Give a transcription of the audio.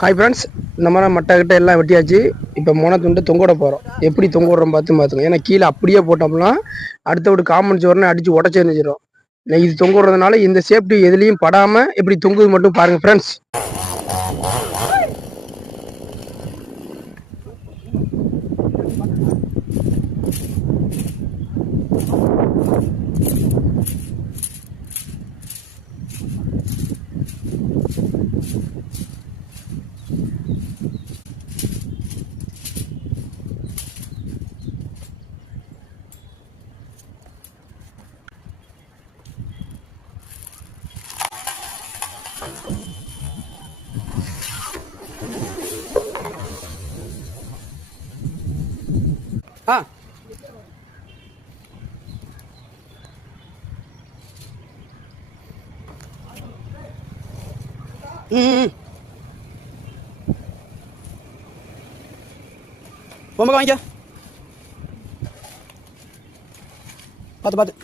Hi friends, இந்த மாதிரி மட்டை எல்லாம் வெட்டியாச்சு. இப்போ மொன துண்டு தொங்க விட போகிறோம். எப்படி தொங்க விடுறோம் பார்த்துங்க. ஏன்னா கீழே அப்படியே போட்டோம்னா அடுத்த விட்டு காமன் சோறுன்னு அடித்து உடச்சி எரிஞ்சிடும். இது தொங்க விடுறதுனால இந்த சேஃப்டி எதுலேயும் படாமல் எப்படி தொங்குது மட்டும் பாருங்கள் ஃப்ரெண்ட்ஸ். பொம்மை வாங்கிக்க. பார்த்து